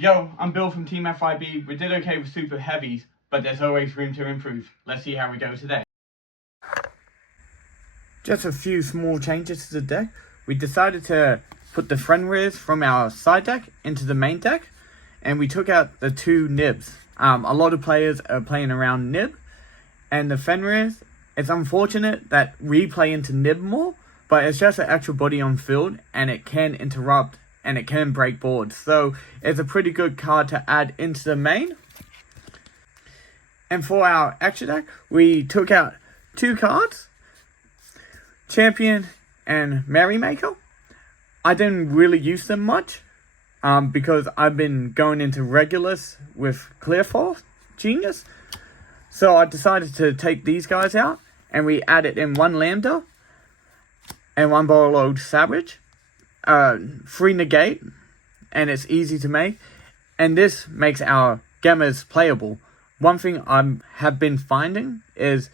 Yo, I'm Bill from Team FIB. We did okay with super heavies, but there's always room to improve. Let's see how we go today. Just a few small changes to the deck. We decided to put the Fenrirs from our side deck into the main deck, and we took out the two nibs. A lot of players are playing around nib, and the Fenrirs, it's unfortunate that we play into nib more, but it's just an extra body on field, and it can interrupt, and it can break boards. So it's a pretty good card to add into the main. And for our extra deck, we took out two cards, Champion and Merrymaker. I didn't really use them much, because I've been going into regulars with Clearforce Genius. So I decided to take these guys out, and we added in one Lambda and one Borrowed Savage. 3 negate, and it's easy to make, and this makes our Gammas playable. One thing I have been finding is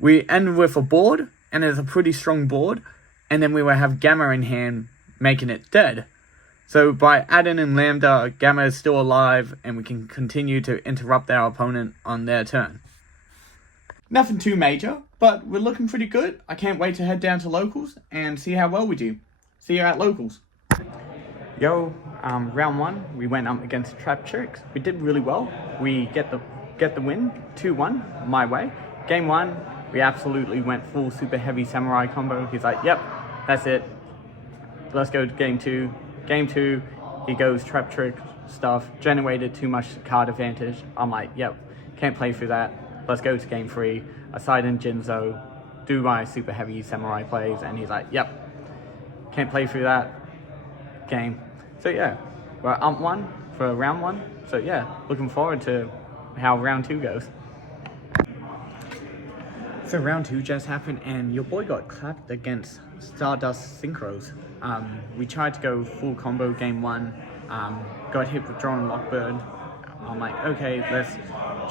we end with a board, and it's a pretty strong board, and then we will have Gamma in hand, making it dead. So by adding in Lambda, Gamma is still alive, and we can continue to interrupt our opponent on their turn. Nothing too major, but we're looking pretty good. I can't wait to head down to locals and see how well we do. See you at locals. Yo, round one, we went up against Trap Tricks. We did really well. We get the win, 2-1, my way. Game one, we absolutely went full Superheavy Samurai combo. He's like, yep, that's it. Let's go to game two. Game two, he goes Trap Trick stuff, generated too much card advantage. I'm like, yep, can't play through that. Let's go to game three. I side in Jinzo, do my Superheavy Samurai plays, and he's like, yep, can't play through that game. So yeah, we're ump one for round one. So yeah, looking forward to how round two goes. So round two just happened, and your boy got clapped against Stardust Synchros. We tried to go full combo game one, got hit with Drawn Lockbird. I'm like, okay, let's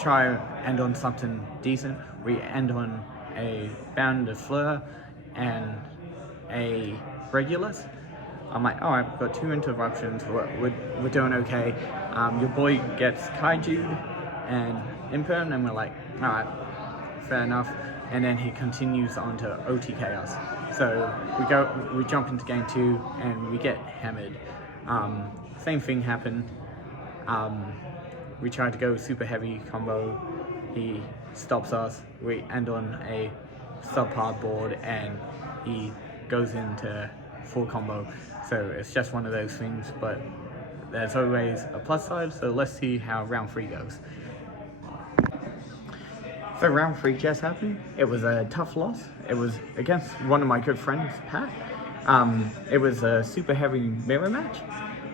try end on something decent. We end on a Bound de Fleur and a Regulus. I'm like, alright, we've got two interruptions, we're doing okay. Your boy gets Kaiju and Imperm, and we're like, alright, fair enough. And then he continues on to OT Chaos. So we jump into game two, and we get hammered. Same thing happened. We tried to go super heavy combo, he stops us, we end on a subpar board, and he goes into full combo. So it's just one of those things, but there's always a plus side. So let's see how round three goes. So round three just happened. It was a tough loss. It was against one of my good friends, Pat. It was a super heavy mirror match,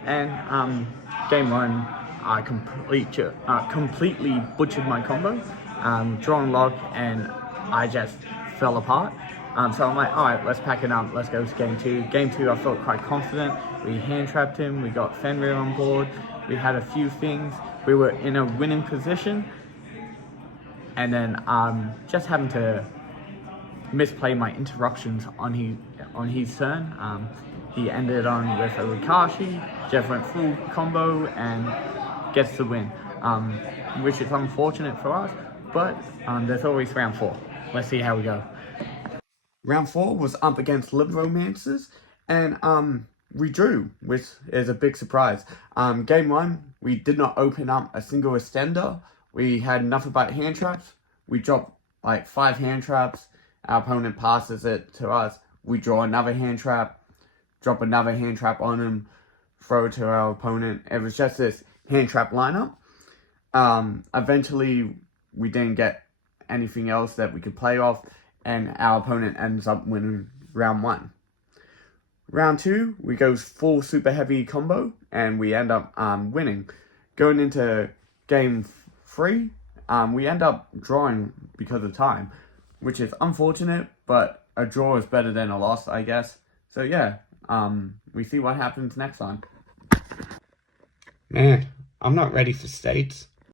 and game one I completely butchered my combo, drawn lock, and I just fell apart. So I'm like, alright, let's pack it up, let's go to game two. Game two, I felt quite confident. We hand trapped him, we got Fenrir on board, we had a few things, we were in a winning position, and then just happened to misplay my interruptions on his turn. He ended on with a Rikashi, Jeff went full combo and gets the win, which is unfortunate for us, but there's always round four. Let's see how we go. Round four was up against Libromancers, and we drew, which is a big surprise. Game one, we did not open up a single extender. We had nothing but hand traps. We dropped like 5 hand traps. Our opponent passes it to us. We draw another hand trap, drop another hand trap on him, throw it to our opponent. It was just this hand trap lineup. Eventually, we didn't get anything else that we could play off, and our opponent ends up winning round one. Round two, we go full super heavy combo, and we end up winning. Going into game three, we end up drawing because of time, which is unfortunate, but a draw is better than a loss, I guess. So yeah, we see what happens next time. Man, I'm not ready for states.